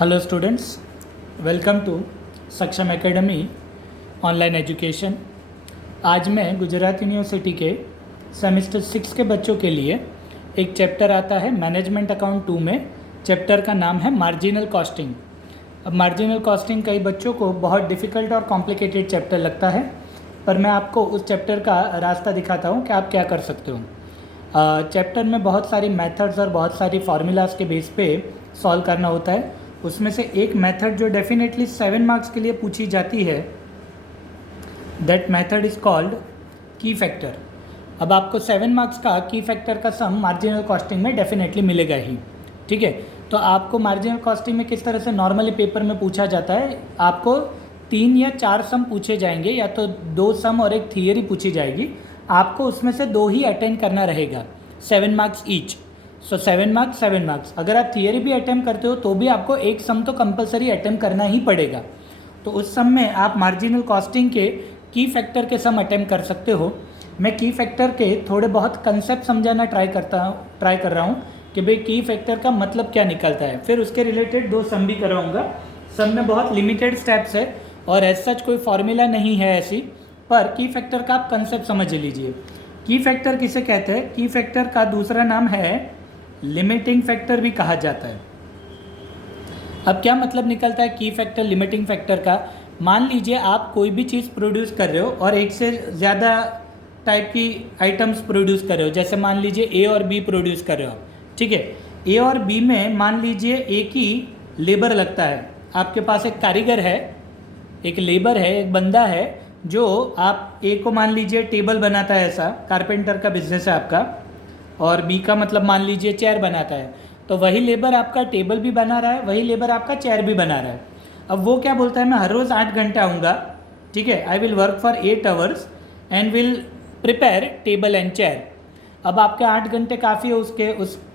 Hello students, welcome to सक्षम academy online education. आज मैं गुजरात यूनिवर्सिटी के सेमेस्टर 6 के बच्चों के लिए एक चैप्टर आता है मैनेजमेंट अकाउंट 2 में। चैप्टर का नाम है मार्जिनल कॉस्टिंग। अब मार्जिनल कॉस्टिंग कई बच्चों को बहुत डिफ़िकल्ट और कॉम्प्लिकेटेड चैप्टर लगता है, पर मैं आपको उस चैप्टर का रास्ता दिखाता हूँ कि आप क्या कर सकते हो। चैप्टर में बहुत सारी मेथड्स और बहुत सारी फार्मूलाज के बेस पे सॉल्व करना होता है। उसमें से एक मेथड जो डेफिनेटली 7 मार्क्स के लिए पूछी जाती है, दैट मेथड इज़ कॉल्ड की फैक्टर। अब आपको 7 मार्क्स का की फैक्टर का सम मार्जिनल कॉस्टिंग में डेफिनेटली मिलेगा ही। ठीक है, तो आपको मार्जिनल कॉस्टिंग में किस तरह से नॉर्मली पेपर में पूछा जाता है, आपको 3 या 4 सम पूछे जाएंगे, या तो 2 सम और एक थियरी पूछी जाएगी। आपको उसमें से 2 ही अटेंड करना रहेगा, 7 मार्क्स ईच। सो 7 मार्क्स 7 मार्क्स। अगर आप थियरी भी अटेम्प्ट करते हो तो भी आपको एक सम तो कंपलसरी अटेम्प्ट करना ही पड़ेगा। तो उस सम में आप मार्जिनल कॉस्टिंग के की फैक्टर के सम अटेम्प्ट कर सकते हो। मैं की फैक्टर के थोड़े बहुत कंसेप्ट समझाना ट्राई कर रहा हूँ कि भाई की फैक्टर का मतलब क्या निकलता है। फिर उसके रिलेटेड 2 सम भी कराऊँगा। सम में बहुत लिमिटेड स्टेप्स है और एज सच कोई फार्मूला नहीं है ऐसी, पर की फैक्टर का आप कंसेप्ट समझ लीजिए। की फैक्टर किसे कहते हैं? की फैक्टर का दूसरा नाम है लिमिटिंग फैक्टर भी कहा जाता है। अब क्या मतलब निकलता है की फैक्टर लिमिटिंग फैक्टर का? मान लीजिए आप कोई भी चीज़ प्रोड्यूस कर रहे हो और एक से ज़्यादा टाइप की आइटम्स प्रोड्यूस कर रहे हो। जैसे मान लीजिए ए और बी प्रोड्यूस कर रहे हो, ठीक है। ए और बी में मान लीजिए एक ही लेबर लगता है। आपके पास एक कारीगर है, एक लेबर है, एक बंदा है जो आप ए को मान लीजिए टेबल बनाता है, ऐसा कारपेंटर का बिजनेस है आपका, और बी का मतलब मान लीजिए चेयर बनाता है। तो वही लेबर आपका टेबल भी बना रहा है, वही लेबर आपका चेयर भी बना रहा है। अब वो क्या बोलता है, मैं हर रोज़ 8 घंटे आऊँगा, ठीक है, I will work for 8 hours and will prepare table and chair. अब आपके 8 घंटे काफ़ी है, उसके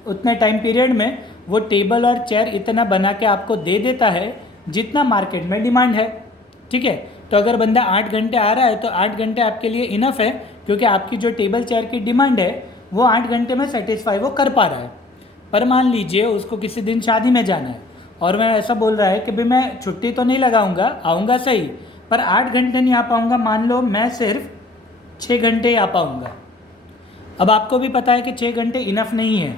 उतने टाइम पीरियड में वो टेबल और चेयर इतना बना के आपको दे देता है जितना मार्केट में डिमांड है, ठीक है। तो अगर बंदा 8 घंटे आ रहा है तो 8 घंटे आपके लिए इनफ है, क्योंकि आपकी जो टेबल चेयर की डिमांड है वो 8 घंटे में सेटिस्फाई वो कर पा रहा है। पर मान लीजिए उसको किसी दिन शादी में जाना है और मैं ऐसा बोल रहा है कि भाई मैं छुट्टी तो नहीं लगाऊंगा, आऊँगा सही, पर 8 घंटे नहीं आ पाऊँगा, मान लो मैं सिर्फ 6 घंटे ही आ पाऊँगा। अब आपको भी पता है कि 6 घंटे इनफ नहीं है,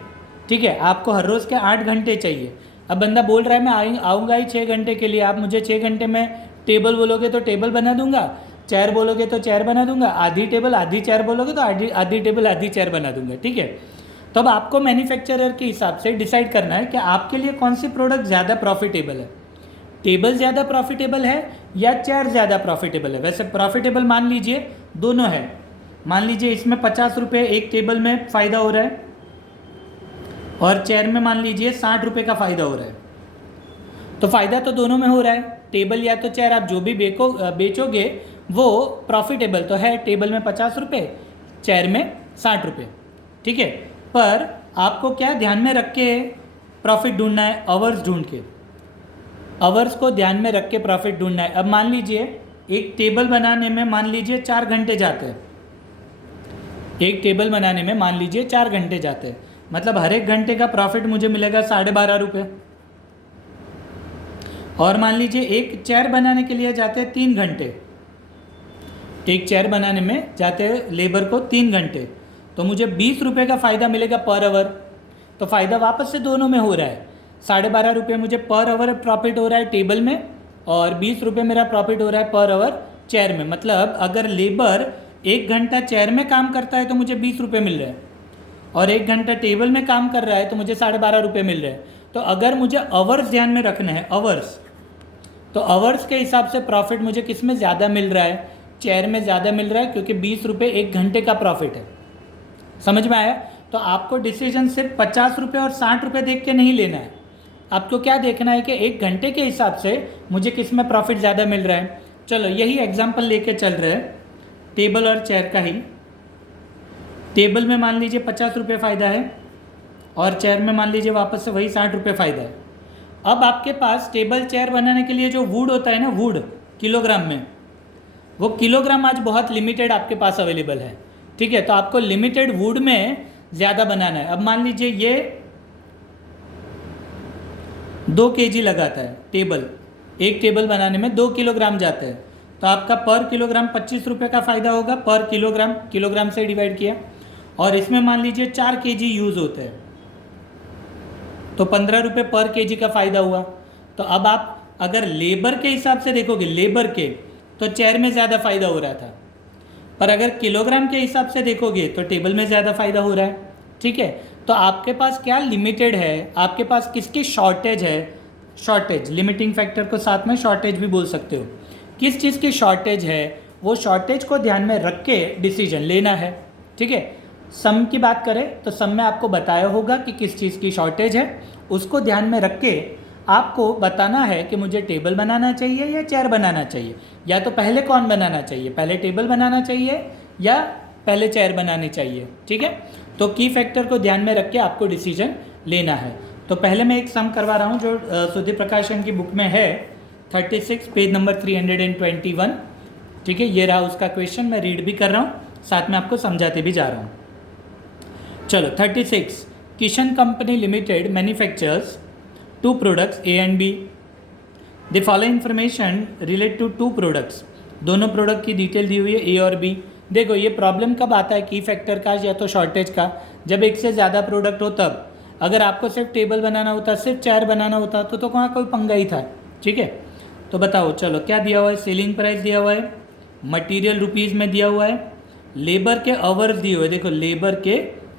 ठीक है, आपको हर रोज़ के 8 घंटे चाहिए। अब बंदा बोल रहा है मैं आऊँगा ही 6 घंटे के लिए, आप मुझे 6 घंटे में टेबल बोलोगे तो टेबल बना दूंगा, चेयर बोलोगे तो चेयर बना दूंगा, आधी टेबल आधी चेयर बोलोगे तो आधी टेबल आधी चेयर बना दूंगा, ठीक है। तो अब आपको मैन्युफैक्चरर के हिसाब से डिसाइड करना है कि आपके लिए कौन सी प्रोडक्ट ज़्यादा प्रॉफिटेबल है। टेबल ज़्यादा प्रॉफिटेबल है या चेयर ज़्यादा प्रॉफिटेबल है? वैसे प्रॉफिटेबल मान लीजिए दोनों है। मान लीजिए इसमें 50 रुपये एक टेबल में फ़ायदा हो रहा है और चेयर में मान लीजिए 60 रुपये का फ़ायदा हो रहा है। तो फ़ायदा तो दोनों में हो रहा है। टेबल या तो चेयर आप जो भी बेचोगे वो प्रॉफिटेबल तो है। टेबल में 50 रुपये, चेयर में 60 रुपये, ठीक है। पर आपको क्या ध्यान में रख के प्रॉफिट ढूंढना है? आवर्स ढूंढ के, आवर्स को ध्यान में रख के प्रॉफिट ढूंढना है। अब मान लीजिए एक टेबल बनाने में मान लीजिए 4 घंटे जाते हैं, एक टेबल बनाने में मान लीजिए 4 घंटे जाते हैं, मतलब हर एक घंटे का प्रॉफिट मुझे मिलेगा 12.5 रुपये। और मान लीजिए एक चेयर बनाने के लिए जाते हैं 3 घंटे, एक चेयर बनाने में जाते हैं लेबर को 3 घंटे, तो मुझे 20 रुपये का फ़ायदा मिलेगा पर आवर। तो फ़ायदा वापस से दोनों में हो रहा है। 12.5 रुपये मुझे पर आवर प्रॉफिट हो रहा है टेबल में, और 20 रुपये मेरा प्रॉफिट हो रहा है पर आवर चेयर में। मतलब अगर लेबर 1 घंटा चेयर में काम करता है तो मुझे 20 रुपये मिल रहे हैं, और 1 घंटा टेबल में काम कर रहा है तो मुझे 12.5 रुपये मिल रहे हैं। तो अगर मुझे आवर्स ध्यान में रखना है, आवर्स, तो आवर्स के हिसाब से प्रॉफिट मुझे किस में ज़्यादा मिल रहा है? चेयर में ज़्यादा मिल रहा है, क्योंकि 20 रुपये 1 घंटे का प्रॉफिट है। समझ में आया? तो आपको डिसीजन सिर्फ 50 रुपये और 60 रुपये देख के नहीं लेना है। आपको क्या देखना है कि 1 घंटे के हिसाब से मुझे किस में प्रॉफिट ज़्यादा मिल रहा है। चलो यही एग्जाम्पल लेके चल रहे हैं, टेबल और चेयर का ही। टेबल में मान लीजिए 50 रुपये फ़ायदा है और चेयर में मान लीजिए वापस से वही 60 रुपये फ़ायदा है। अब आपके पास टेबल चेयर बनाने के लिए जो वुड होता है ना, वुड किलोग्राम में, वो किलोग्राम आज बहुत लिमिटेड आपके पास अवेलेबल है, ठीक है। तो आपको लिमिटेड वुड में ज़्यादा बनाना है। अब मान लीजिए ये 2 kg लगाता है टेबल, एक टेबल बनाने में 2 किलोग्राम जाते हैं, तो आपका पर किलोग्राम 25 रुपये का फ़ायदा होगा पर किलोग्राम, किलोग्राम से डिवाइड किया। और इसमें मान लीजिए 4 kg यूज़ होते हैं तो 15 रुपये पर केजी का फ़ायदा हुआ। तो अब आप अगर लेबर के हिसाब से देखोगे, लेबर के, तो चेयर में ज़्यादा फ़ायदा हो रहा था, पर अगर किलोग्राम के हिसाब से देखोगे तो टेबल में ज़्यादा फ़ायदा हो रहा है। ठीक है, तो आपके पास क्या लिमिटेड है, आपके पास किसकी शॉर्टेज है, शॉर्टेज, लिमिटिंग फैक्टर को साथ में शॉर्टेज भी बोल सकते हो, किस चीज़ की शॉर्टेज है, वो शॉर्टेज को ध्यान में रख के डिसीजन लेना है। ठीक है, सम की बात करें तो सम में आपको बताया होगा कि किस चीज़ की शॉर्टेज है, उसको ध्यान में रख के आपको बताना है कि मुझे टेबल बनाना चाहिए या चेयर बनाना चाहिए, या तो पहले कौन बनाना चाहिए, पहले टेबल बनाना चाहिए या पहले चेयर बनानी चाहिए। ठीक है, तो की फैक्टर को ध्यान में रख के आपको डिसीजन लेना है। तो पहले मैं एक सम करवा रहा हूँ जो सुधीर प्रकाशन की बुक में है, 36 पेज नंबर 321। ठीक है, ये रहा उसका क्वेश्चन, मैं रीड भी कर रहा हूँ, साथ में आपको समझाते भी जा रहा हूँ। चलो 36, Kishan company limited manufactures 2 products A and B. The following information relate to 2 products, दोनों प्रोडक्ट की डिटेल दी हुई है ए और बी। देखो ये प्रॉब्लम कब आता है, की फैक्टर का या तो शॉर्टेज का, जब एक से ज़्यादा प्रोडक्ट हो तब। अगर आपको सिर्फ टेबल बनाना होता, सिर्फ चेयर बनाना होता तो वहाँ कोई पंगा ही था। ठीक है, तो बताओ, चलो क्या दिया हुआ है, सेलिंग प्राइस दिया हुआ है, मटीरियल रुपीज़ में दिया हुआ है, लेबर के आवर्स दिए हुए, देखो लेबर के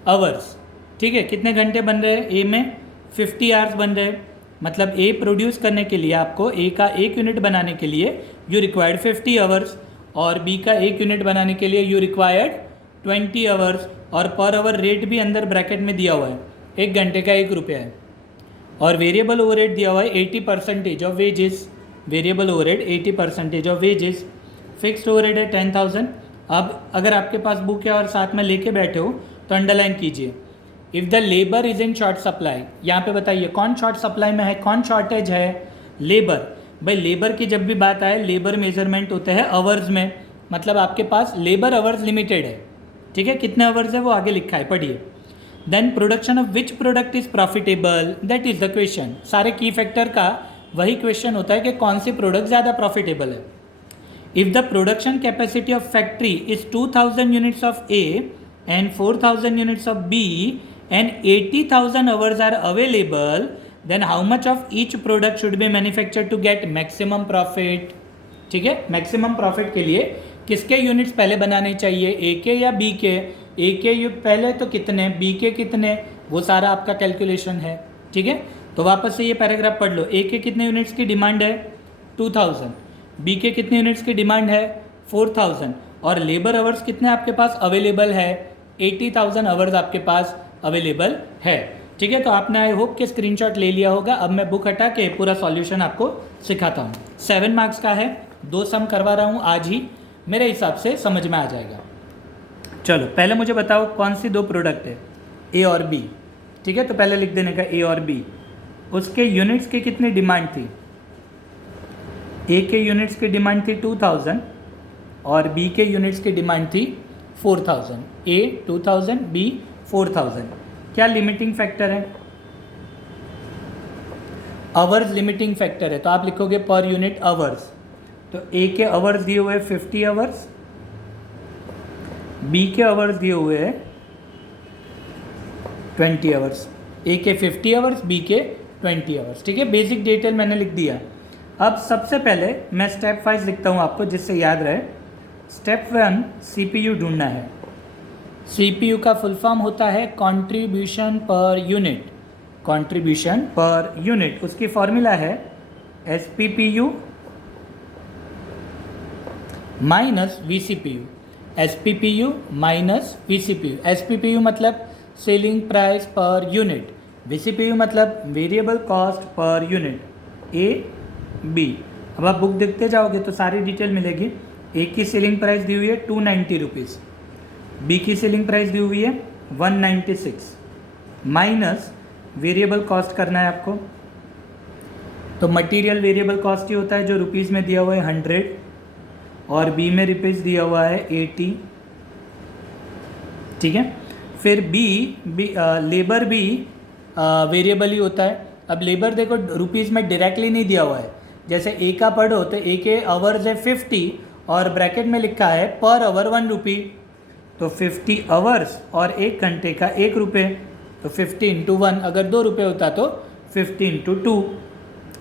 आवर्स। ठीक है, कितने घंटे बन रहे हैं, ए में 50 आवर्स बन रहे हैं, मतलब ए प्रोड्यूस करने के लिए आपको, ए का 1 यूनिट बनाने के लिए यू रिक्वायर्ड 50 आवर्स, और बी का 1 यूनिट बनाने के लिए यू रिक्वायर्ड 20 आवर्स, और पर आवर रेट भी अंदर ब्रैकेट में दिया हुआ है, 1 घंटे का 1 रुपया है, और वेरिएबल ओवरहेड दिया हुआ है 80% of wages, variable overhead 80% of wages, fixed overhead है 10,000। अब अगर आपके पास बुक है और साथ में लेके बैठे हो तो अंडरलाइन कीजिए, if the labour is in short supply, यहाँ पे बताइए कौन शॉर्ट सप्लाई में है, कौन शॉर्टेज है, लेबर। भाई लेबर की जब भी बात आए, लेबर मेजरमेंट होते हैं आवर्स में, मतलब आपके पास लेबर आवर्स लिमिटेड है। ठीक है, कितने आवर्स है वो आगे लिखा है, पढ़िए। Then production of which product is profitable, that is the question. सारे की फैक्टर का वही क्वेश्चन होता है कि कौन सी प्रोडक्ट ज़्यादा प्रॉफिटेबल है। If the production capacity of factory is 2000 units of A and 4000 units of B and 80,000 hours are available, then how much of each product should be manufactured to get maximum profit। ठीक है, maximum profit के लिए किसके units पहले बनाने चाहिए, ए के या बी के, ए के पहले तो कितने, बी के कितने, वो सारा आपका कैलकुलेशन है। ठीक है, तो वापस से ये पैराग्राफ पढ़ लो, ए के कितने यूनिट्स की डिमांड है 2000, बी के कितने यूनिट्स की डिमांड है 4000, और लेबर आवर्स कितने आपके पास अवेलेबल है 80,000 आवर्स आपके पास अवेलेबल है। ठीक है, तो आपने आई होप के स्क्रीनशॉट ले लिया होगा। अब मैं बुक हटा के पूरा सॉल्यूशन आपको सिखाता हूँ। 7 मार्क्स का है, 2 सम करवा रहा हूँ आज ही, मेरे हिसाब से समझ में आ जाएगा। चलो पहले मुझे बताओ कौन सी 2 प्रोडक्ट है, ए और बी। ठीक है, तो पहले लिख देने का ए और बी, उसके यूनिट्स की कितनी डिमांड थी, ए के यूनिट्स की डिमांड थी 2000 और बी के यूनिट्स की डिमांड थी 4000, ए 2000, बी 4000। क्या लिमिटिंग फैक्टर है, आवर्स लिमिटिंग फैक्टर है, तो आप लिखोगे पर यूनिट आवर्स। तो ए के आवर्स दिए हुए 50 आवर्स, बी के आवर्स दिए हुए हैं 20 आवर्स, ए के 50 आवर्स, बी के 20 आवर्स। ठीक है, बेसिक डिटेल मैंने लिख दिया। अब सबसे पहले मैं स्टेप वाइज लिखता हूँ आपको जिससे याद रहे। स्टेप 1 सीपीयू ढूंढना है। सीपीयू का फुल फॉर्म होता है contribution per unit, contribution per unit, उसकी फॉर्मूला है SPPU minus VCPU, SPPU minus VCPU. SPPU मतलब selling price per unit, VCPU मतलब variable cost per unit, A B. अब आप बुक देखते जाओगे तो सारी डिटेल मिलेगी। ए की सेलिंग प्राइस दी हुई है 290 रुपीज़, बी की सेलिंग प्राइस दी हुई है 196, माइनस वेरिएबल कॉस्ट करना है आपको। तो मटेरियल वेरिएबल कॉस्ट ही होता है जो रुपीज़ में दिया हुआ है 100 और बी में रुपीज़ दिया हुआ है 80। ठीक है, फिर बी लेबर भी वेरिएबल ही होता है, अब लेबर देखो रुपीज़ में डायरेक्टली नहीं दिया हुआ है, जैसे ए का पढ़ो तो ए के आवर्स है 50 और ब्रैकेट में लिखा है पर आवर 1 रुपी, तो 50 आवर्स और 1 घंटे का 1 रुपये, तो 50 इंटू 1, अगर 2 रुपये होता तो 50 इंटू 2।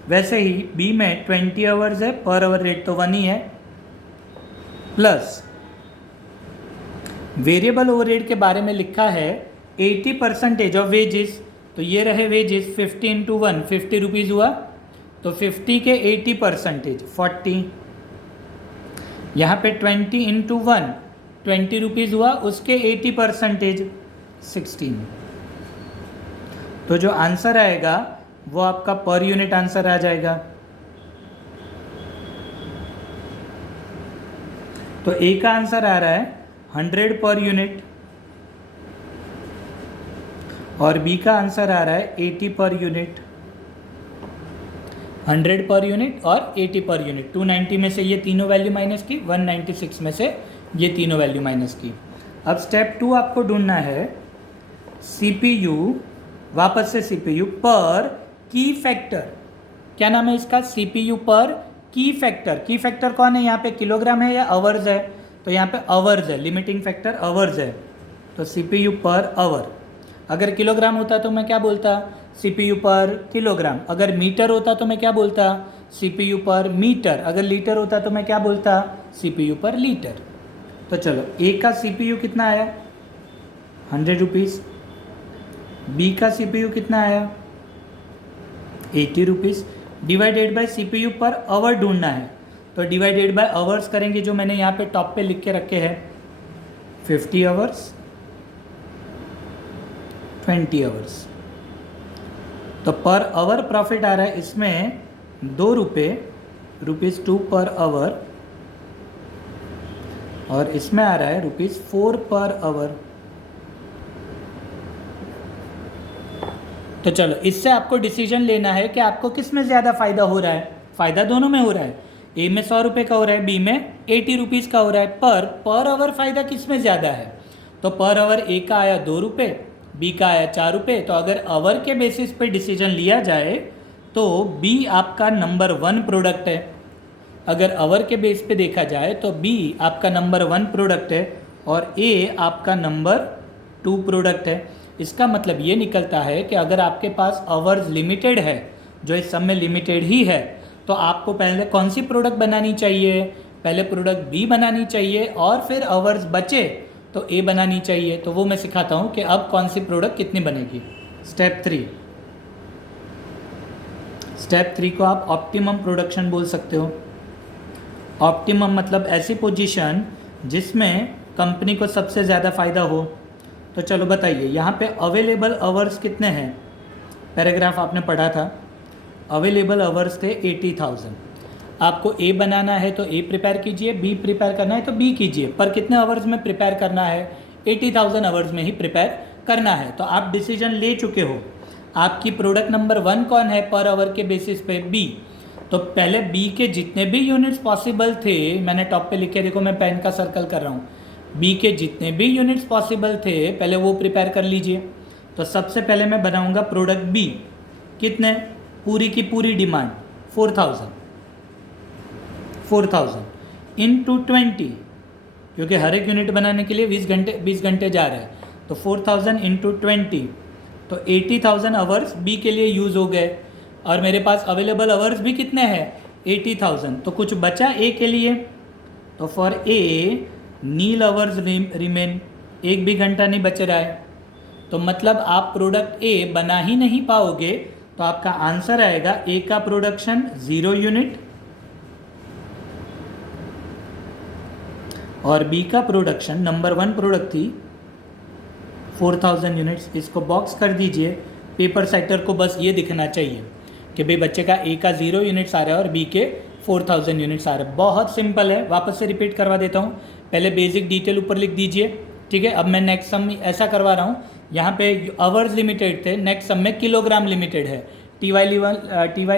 वैसे ही बी में 20 आवर्स है, पर आवर रेट तो 1 ही है, प्लस वेरिएबल ओवरहेड के बारे में लिखा है 80% ऑफ वेजेस, तो ये रहे वेजेस 50 इंटू 1, 50 रुपीज़ हुआ, तो 50 के 80% 40, यहाँ पे 20 इंटू 1 20 रुपीज़ हुआ, उसके 80% 16। तो जो आंसर आएगा वो आपका पर यूनिट आंसर आ जाएगा। तो ए का आंसर आ रहा है 100 पर यूनिट और बी का आंसर आ रहा है 80 पर यूनिट। 100 पर यूनिट और 80 पर यूनिट। 290 में से ये तीनों वैल्यू माइनस की, 196 में से ये तीनों वैल्यू माइनस की। अब स्टेप 2 आपको ढूंढना है CPU, वापस से CPU पर की फैक्टर। क्या नाम है इसका? CPU पर की फैक्टर। की फैक्टर कौन है यहाँ पे? किलोग्राम है या आवर्स है? तो यहाँ पे आवर्स है, लिमिटिंग फैक्टर आवर्स है, तो CPU पर आवर। अगर किलोग्राम होता तो मैं क्या बोलता? CPU पर किलोग्राम। अगर मीटर होता तो मैं क्या बोलता? CPU पर मीटर। अगर लीटर होता तो मैं क्या बोलता? CPU पर लीटर। तो चलो ए का CPU कितना आया? 100 रुपीज़। बी का CPU कितना आया? 80 rupees. Divided by CPU per hour ढूंढना है, तो डिवाइडेड बाय आवर्स करेंगे, जो मैंने यहाँ पे टॉप पे लिख के रखे हैं, 50 आवर्स 20 आवर्स। तो पर आवर प्रॉफिट आ रहा है इसमें 2 रुपये, ₹2 पर आवर, और इसमें आ रहा है ₹4 पर आवर। तो चलो इससे आपको डिसीजन लेना है कि आपको किस में ज़्यादा फ़ायदा हो रहा है। फ़ायदा दोनों में हो रहा है, ए में 100 रुपये का हो रहा है, बी में 80 रुपीज़ का हो रहा है, पर आवर फ़ायदा किस में ज़्यादा है? तो पर आवर ए का आया 2 रुपये, बी का आया 4 रुपये। तो अगर आवर के बेसिस पे डिसीजन लिया जाए तो बी आपका नंबर 1 प्रोडक्ट है। अगर आवर के बेस पे देखा जाए तो बी आपका नंबर 1 प्रोडक्ट है और ए आपका नंबर 2 प्रोडक्ट है। इसका मतलब ये निकलता है कि अगर आपके पास आवर्स लिमिटेड है, जो इस सब में लिमिटेड ही है, तो आपको पहले कौन सी प्रोडक्ट बनानी चाहिए? पहले प्रोडक्ट बी बनानी चाहिए और फिर आवर्स बचे तो ए बनानी चाहिए। तो वो मैं सिखाता हूँ कि अब कौन सी प्रोडक्ट कितनी बनेगी। स्टेप 3 को आप ऑप्टिमम प्रोडक्शन बोल सकते हो। ऑप्टिमम मतलब ऐसी पोजीशन जिसमें कंपनी को सबसे ज़्यादा फ़ायदा हो। तो चलो बताइए, यहाँ पे अवेलेबल आवर्स कितने हैं? पैराग्राफ आपने पढ़ा था, अवेलेबल आवर्स थे 80,000। आपको ए बनाना है तो ए प्रिपेयर कीजिए, बी प्रिपेयर करना है तो बी कीजिए, पर कितने आवर्स में प्रिपेयर करना है? 80,000 आवर्स में ही प्रिपेयर करना है। तो आप डिसीजन ले चुके हो। आपकी प्रोडक्ट नंबर 1 कौन है पर आवर के बेसिस पे? बी। तो पहले बी के जितने भी यूनिट्स पॉसिबल थे, मैंने टॉप पे लिखे, देखो मैं पेन का सर्कल कर रहा हूँ, बी के जितने भी यूनिट्स पॉसिबल थे पहले वो प्रिपेयर कर लीजिए। तो सबसे पहले मैं बनाऊँगा प्रोडक्ट बी। कितने? पूरी की पूरी डिमांड 4,000 इंटू 20, क्योंकि हर एक यूनिट बनाने के लिए 20 घंटे जा रहा है, तो 4,000 इंटू 20, तो 80,000 आवर्स बी के लिए यूज़ हो गए। और मेरे पास अवेलेबल आवर्स भी कितने हैं? 80,000। तो कुछ बचा ए के लिए, तो for A nil hours remain, एक भी घंटा नहीं बच रहा है। तो मतलब आप प्रोडक्ट ए बना ही नहीं पाओगे। तो आपका आंसर आएगा ए का प्रोडक्शन 0 यूनिट और बी का प्रोडक्शन, नंबर 1 प्रोडक्ट थी 4,000 यूनिट्स। इसको बॉक्स कर दीजिए। पेपर सेटर को बस ये दिखना चाहिए कि भाई बच्चे का ए का 0 यूनिट्स आ रहा है और बी के 4,000 यूनिट्स आ रहे हैं। बहुत सिंपल है, वापस से रिपीट करवा देता हूँ। पहले बेसिक डिटेल ऊपर लिख दीजिए, ठीक है। अब मैं नेक्स्ट सम ऐसा करवा रहा हूँ, यहाँ पे आवर्स लिमिटेड थे, नेक्स्ट सम में किलोग्राम लिमिटेड है। टीवाई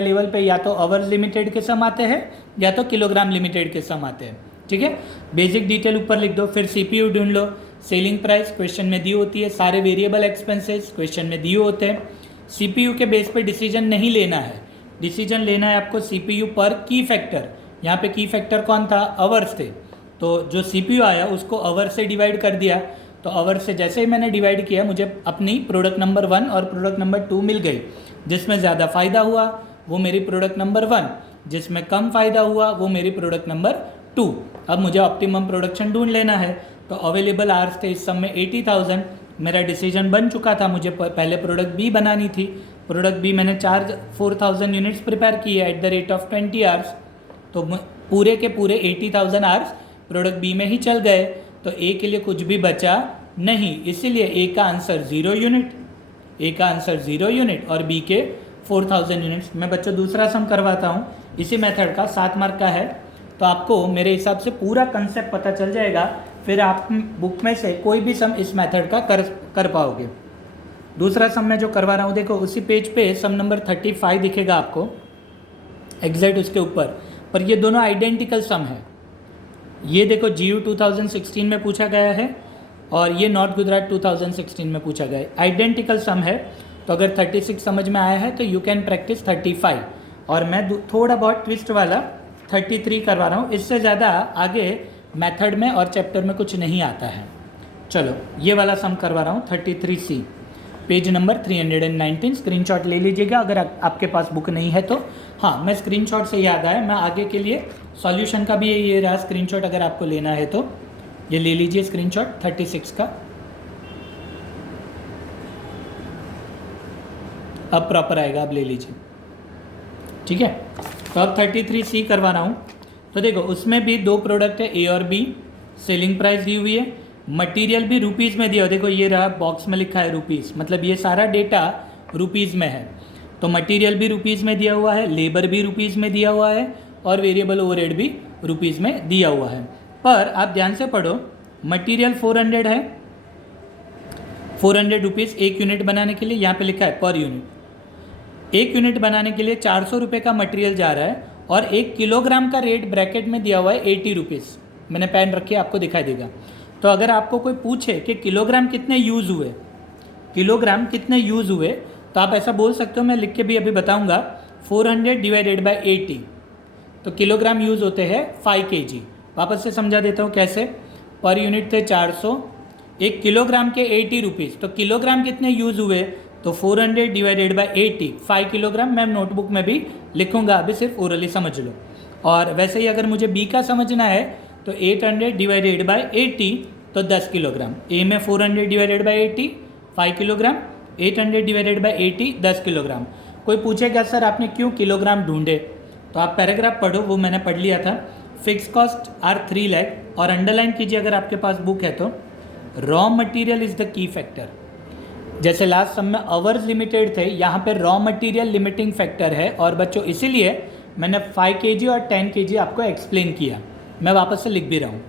लेवल पे या तो आवर्स लिमिटेड के सम आते हैं या तो किलोग्राम लिमिटेड के सम आते हैं, ठीक है। बेसिक डिटेल ऊपर लिख दो, फिर CPU ढूंढ लो। सेलिंग प्राइस क्वेश्चन में दी होती है, सारे वेरिएबल एक्सपेंसेस क्वेश्चन में दिए होते हैं। CPU के बेस पे डिसीजन नहीं लेना है, डिसीजन लेना है आपको CPU पर की फैक्टर। यहाँ पे की फैक्टर कौन था, आवर्स थे, तो जो CPU आया उसको आवर्स से डिवाइड कर दिया। तो आवर्स से जैसे ही मैंने डिवाइड किया मुझे अपनी प्रोडक्ट नंबर 1 और प्रोडक्ट नंबर 2 मिल गई। जिसमें ज़्यादा फ़ायदा हुआ वो मेरी प्रोडक्ट नंबर 1, जिसमें कम फ़ायदा हुआ वो मेरी प्रोडक्ट नंबर 2। अब मुझे ऑप्टिमम प्रोडक्शन ढूंढ लेना है। तो अवेलेबल आवर्स थे इस सब में 80,000। मेरा डिसीजन बन चुका था, मुझे पहले प्रोडक्ट बी बनानी थी। प्रोडक्ट बी मैंने 4,000 यूनिट्स प्रिपेयर किए at the rate of 20 hours. तो पूरे के पूरे 80,000 आवर्स प्रोडक्ट बी में ही चल गए, तो ए के लिए कुछ भी बचा नहीं, इसीलिए ए का आंसर 0 यूनिट, ए का आंसर 0 यूनिट और बी के 4,000 यूनिट्स। मैं बच्चों दूसरा सम करवाता हूँ इसी मेथड का, 7 मार्क का है, तो आपको मेरे हिसाब से पूरा कंसेप्ट पता चल जाएगा, फिर आप बुक में से कोई भी सम इस मेथड का कर पाओगे। दूसरा सम मैं जो करवा रहा हूँ, देखो उसी पेज पे सम नंबर 35 दिखेगा आपको एग्जैक्ट उसके ऊपर, पर ये दोनों आइडेंटिकल सम है। ये देखो GU 2016 में पूछा गया है और ये नॉर्थ गुजरात 2016 में पूछा गया है, आइडेंटिकल सम है। तो अगर 36 समझ में आया है तो यू कैन प्रैक्टिस 35, और मैं थोड़ा बहुत ट्विस्ट वाला 33 करवा रहा हूँ, इससे ज़्यादा आगे मेथड में और चैप्टर में कुछ नहीं आता है। चलो ये वाला सम करवा रहा हूँ 33C, पेज नंबर 319। स्क्रीनशॉट ले लीजिएगा अगर आपके पास बुक नहीं है तो। हाँ, मैं स्क्रीनशॉट से याद आया, मैं आगे के लिए सॉल्यूशन का भी ये रहा स्क्रीनशॉट, अगर आपको लेना है तो ये ले लीजिए स्क्रीनशॉट 36 का। अब प्रॉपर आएगा, अब ले लीजिए, ठीक है। तो अब 33C करवा रहा हूँ। तो देखो उसमें भी 2 प्रोडक्ट है, ए और बी, सेलिंग प्राइस दी हुई है, मटेरियल भी रुपीज़ में दिया हो, देखो ये रहा बॉक्स में लिखा है रुपीज़, मतलब ये सारा डेटा रुपीज़ में है। तो मटेरियल भी रुपीज़ में दिया हुआ है, लेबर भी रुपीज़ में दिया हुआ है और वेरिएबल ओवरहेड भी रुपीज़ में दिया हुआ है। पर आप ध्यान से पढ़ो, मटेरियल 400 है, 400 रुपीज़ एक यूनिट बनाने के लिए, यहाँ पे लिखा है पर यूनिट। एक यूनिट बनाने के लिए 400 रुपये का मटेरियल जा रहा है और 1 किलोग्राम का रेट ब्रैकेट में दिया हुआ है 80 रुपीज़। मैंने पेन रखी है, आपको दिखाई देगा। तो अगर आपको कोई पूछे कि किलोग्राम कितने यूज़ हुए, किलोग्राम कितने यूज़ हुए, तो आप ऐसा बोल सकते हो, मैं लिख के भी अभी बताऊंगा, 400 डिवाइडेड बाई 80। तो किलोग्राम यूज़ होते हैं 5 kg। वापस से समझा देता हूँ कैसे। पर यूनिट थे 400, 1 किलोग्राम के 80 रुपीज़, तो किलोग्राम कितने यूज़ हुए, तो 400 डिवाइडेड बाई 80, 5 किलोग्राम। मैं नोटबुक में भी लिखूंगा, अभी सिर्फ ओरली समझ लो। और वैसे ही अगर मुझे बी का समझना है तो 800 डिवाइडेड बाई 80, तो 10 किलोग्राम। ए में 400 divided by 80 5 kilogram, 800 divided by 80 10 kilogram. कोई पूछेगा सर आपने क्यों किलोग्राम ढूंढे, तो आप पैराग्राफ पढ़ो, वो मैंने पढ़ लिया था। फिक्स कॉस्ट आर 3 लाख, और अंडरलाइन कीजिए अगर आपके पास बुक है तो, raw material is the key factor. जैसे लास्ट सम में आवर्स लिमिटेड थे, यहाँ पे रॉ मटेरियल लिमिटिंग फैक्टर है। और बच्चों इसीलिए मैंने 5 kg और 10 kg आपको एक्सप्लेन किया, मैं वापस से लिख भी रहा हूँ।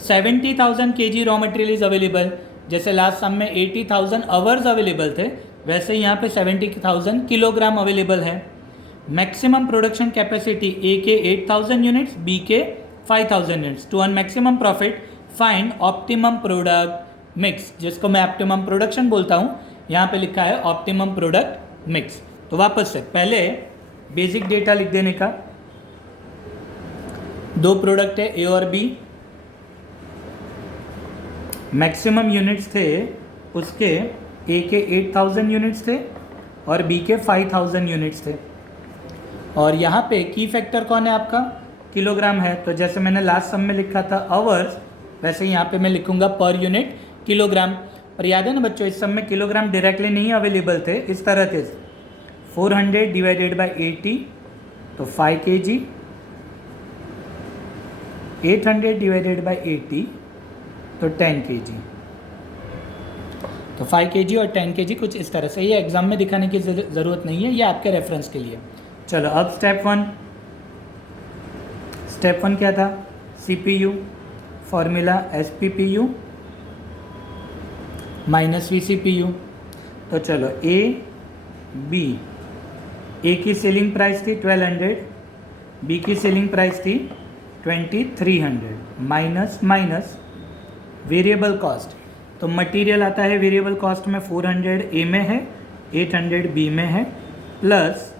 70,000 kg raw material is available. जैसे लास्ट सम में 80,000 आवर्स अवेलेबल थे, वैसे यहाँ पे 70,000 किलोग्राम अवेलेबल है। मैक्सिमम प्रोडक्शन कैपेसिटी ए के 8,000 यूनिट्स, बी के 5,000 units. To earn maximum profit find optimum product mix, जिसको मैं ऑप्टिमम प्रोडक्शन बोलता हूँ, यहाँ पे लिखा है ऑप्टिमम प्रोडक्ट मिक्स। तो वापस से पहले बेसिक डेटा लिख देने का, 2 प्रोडक्ट है ए और बी, मैक्सिमम यूनिट्स थे उसके ए के 8,000 यूनिट्स थे और बी के 5,000 यूनिट्स थे। और यहाँ पे की फैक्टर कौन है आपका, किलोग्राम है। तो जैसे मैंने लास्ट सम में लिखा था आवर्स, वैसे यहाँ पे मैं लिखूंगा पर यूनिट किलोग्राम। पर याद है ना बच्चों, इस सम में किलोग्राम डायरेक्टली नहीं अवेलेबल थे, इस तरह थे 400 डिवाइडेड बाई 80, तो 5 kg, 800 डिवाइडेड बाई 80, तो 10 kg। तो 5 kg और 10 kg कुछ इस तरह से, ये एग्जाम में दिखाने की ज़रूरत नहीं है, ये आपके रेफरेंस के लिए। चलो अब स्टेप 1 क्या था, CPU formula SPPU minus VCPU। तो चलो ए की सेलिंग प्राइस थी 1200, बी की सेलिंग प्राइस थी 2300, माइनस वेरिएबल कॉस्ट। तो मटेरियल आता है वेरिएबल कॉस्ट में 400 ए में है, 800 बी में है, प्लस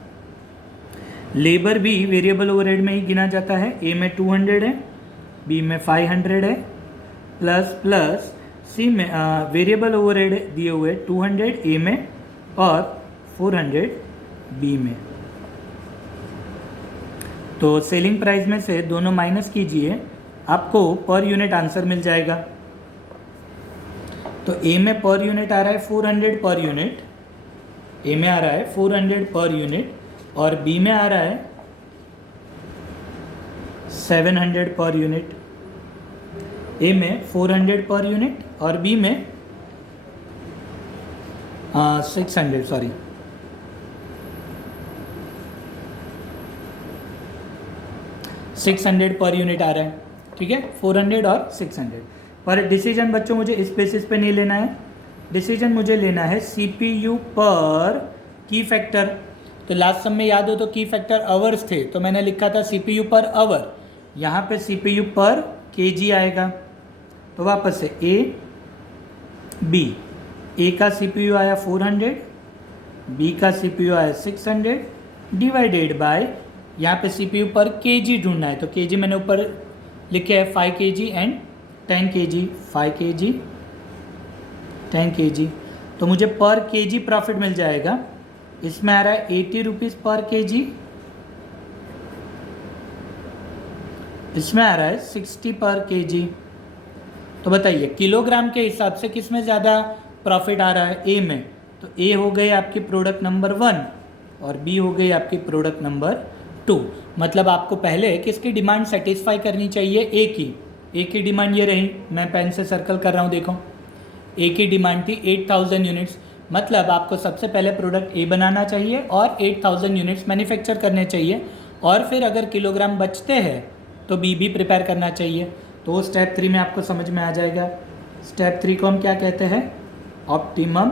लेबर भी वेरिएबल ओवरहेड में ही गिना जाता है। ए में 200 है, बी में 500 है, प्लस सी में वेरिएबल ओवरहेड दिए हुए 200 ए में और 400 बी में। तो सेलिंग प्राइस में से दोनों माइनस कीजिए, आपको पर यूनिट आंसर मिल जाएगा। तो ए में पर यूनिट आ रहा है 400 पर यूनिट, ए में आ रहा है 400 पर यूनिट, और बी में आ रहा है 700 पर यूनिट। ए में 400 पर यूनिट और बी में 600 पर यूनिट आ रहा है। ठीक है, 400 और 600 पर। डिसीजन बच्चों मुझे इस बेसिस पे नहीं लेना है, डिसीजन मुझे लेना है CPU पर की फैक्टर। तो लास्ट सम में याद हो तो की फैक्टर आवर्स थे, तो मैंने लिखा था CPU पर आवर, यहाँ पे CPU पर kg आएगा। तो वापस से ए का CPU आया 400, बी का CPU आया 600, डिवाइडेड बाय यहाँ पे CPU पर kg ढूंढना है। तो kg मैंने ऊपर लिखे है 5 kg and 10 kg, 5 kg 10 kg। तो मुझे पर kg प्रॉफिट मिल जाएगा। इसमें आ रहा है 80 रुपीज़ पर kg, इसमें आ रहा है 60 पर kg। तो बताइए किलोग्राम के हिसाब से किस में ज़्यादा प्रॉफिट आ रहा है? ए में। तो ए हो गई आपकी प्रोडक्ट नंबर 1 और बी हो गई आपकी प्रोडक्ट नंबर 2। मतलब आपको पहले किसकी डिमांड सेटिस्फाई करनी चाहिए? ए की। ए की डिमांड ये रही, मैं पेन से सर्कल कर रहा हूँ, देखो ए की डिमांड थी 8000 यूनिट्स। मतलब आपको सबसे पहले प्रोडक्ट ए बनाना चाहिए और 8000 यूनिट्स मैन्युफैक्चर करने चाहिए, और फिर अगर किलोग्राम बचते हैं तो बी भी प्रिपेयर करना चाहिए। तो स्टेप 3 में आपको समझ में आ जाएगा। स्टेप 3 को हम क्या कहते हैं? Optimum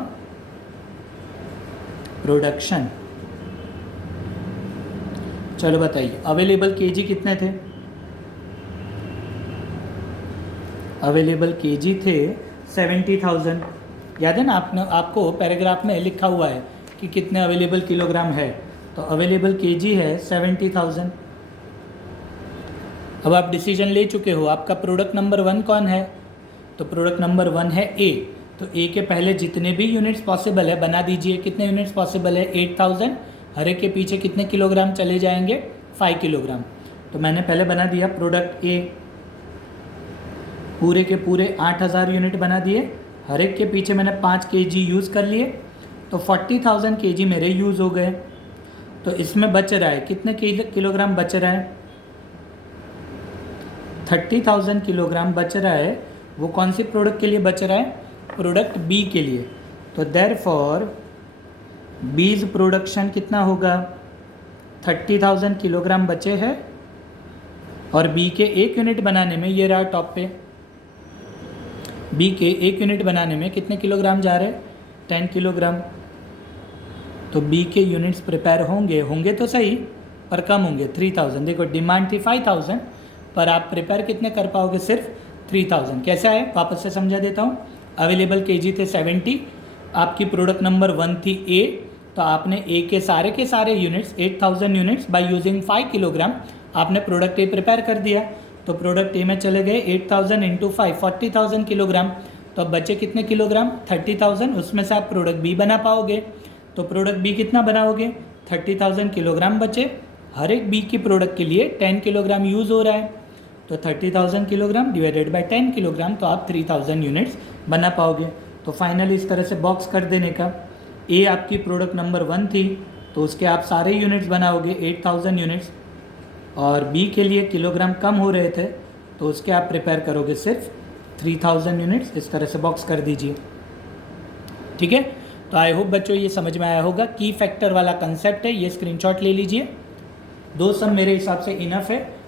production. चलो बताइए, अवेलेबल केजी कितने थे? अवेलेबल केजी थे 70,000। याद है ना, आपको पैराग्राफ में लिखा हुआ है कि कितने अवेलेबल किलोग्राम है। तो अवेलेबल केजी है 70,000। अब आप डिसीजन ले चुके हो, आपका प्रोडक्ट नंबर 1 कौन है? तो प्रोडक्ट नंबर 1 है ए। तो ए के पहले जितने भी यूनिट्स पॉसिबल है बना दीजिए। कितने यूनिट्स पॉसिबल है? 8000। हर एक के पीछे कितने किलोग्राम चले जाएंगे? 5 किलोग्राम। तो मैंने पहले बना दिया प्रोडक्ट ए, पूरे के पूरे 8000 यूनिट बना दिए। हर एक के पीछे मैंने 5 kg यूज़ कर लिए, तो 40,000 kg मेरे यूज़ हो गए। तो इसमें बच रहा है कितने किलोग्राम बच रहा है? 30,000 किलोग्राम बच रहा है। वो कौन सी प्रोडक्ट के लिए बच रहा है? प्रोडक्ट बी के लिए। तो देयरफॉर बीज प्रोडक्शन कितना होगा? 30,000 किलोग्राम बचे हैं, और बी के 1 यूनिट बनाने में, ये रहा टॉप पे, बी के 1 यूनिट बनाने में कितने किलोग्राम जा रहे हैं? 10 किलोग्राम। तो बी के यूनिट्स प्रिपेयर होंगे तो सही, पर कम होंगे, 3000। देखो डिमांड थी 5000, पर आप प्रिपेयर कितने कर पाओगे? सिर्फ 3000। कैसे आए? वापस से समझा देता हूँ। अवेलेबल केजी थे 70, आपकी प्रोडक्ट नंबर 1 थी ए। तो आपने ए के सारे units 8000 units by using 5 kilogram आपने प्रोडक्ट ए प्रिपेयर कर दिया। तो प्रोडक्ट ए में चले गए 8000 इंटू 5, 40,000 किलोग्राम। तो अब बचे कितने किलोग्राम? 30,000। उसमें से आप प्रोडक्ट बी बना पाओगे। तो प्रोडक्ट बी कितना बनाओगे? 30,000 किलोग्राम बचे। हर एक बी की प्रोडक्ट के लिए 10 किलोग्राम यूज़ हो रहा है। तो 30,000 किलोग्राम डिवाइडेड बाय 10 किलोग्राम, तो आप 3000 यूनिट्स बना पाओगे। तो फाइनली इस तरह से बॉक्स कर देने का। ए आपकी प्रोडक्ट नंबर 1 थी, तो उसके आप सारे यूनिट्स बनाओगे 8000 यूनिट्स, और बी के लिए किलोग्राम कम हो रहे थे तो उसके आप प्रिपेयर करोगे सिर्फ 3000 यूनिट्स। इस तरह से बॉक्स कर दीजिए। ठीक है, तो आई होप बच्चों ये समझ में आया होगा। की फैक्टर वाला कंसेप्ट है, ये स्क्रीनशॉट ले लीजिए। 2 सम मेरे हिसाब से इनफ है।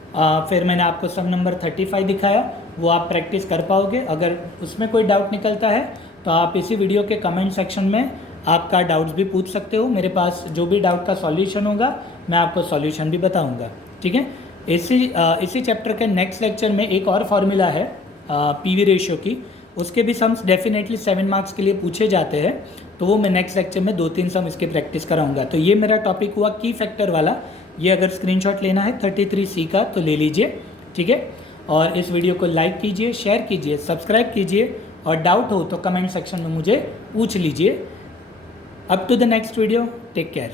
फिर मैंने आपको सम नंबर 35 दिखाया, वो आप प्रैक्टिस कर पाओगे। अगर उसमें कोई डाउट निकलता है तो आप इसी वीडियो के कमेंट सेक्शन में आपका डाउट्स भी पूछ सकते हो। मेरे पास जो भी डाउट का सॉल्यूशन होगा मैं आपको सॉल्यूशन भी बताऊंगा। ठीक है, इसी चैप्टर के नेक्स्ट लेक्चर में एक और फार्मूला है पीवी रेशियो की, उसके भी सम्स डेफिनेटली 7 मार्क्स के लिए पूछे जाते हैं, तो वो मैं नेक्स्ट लेक्चर में 2-3 सम इसके प्रैक्टिस कराऊंगा। तो ये मेरा टॉपिक हुआ की फैक्टर वाला। ये अगर स्क्रीनशॉट लेना है 33C का तो ले लीजिए, ठीक है। और इस वीडियो को लाइक कीजिए, शेयर कीजिए, सब्सक्राइब कीजिए, और डाउट हो तो कमेंट सेक्शन में मुझे पूछ लीजिए। Up to the next video, take care.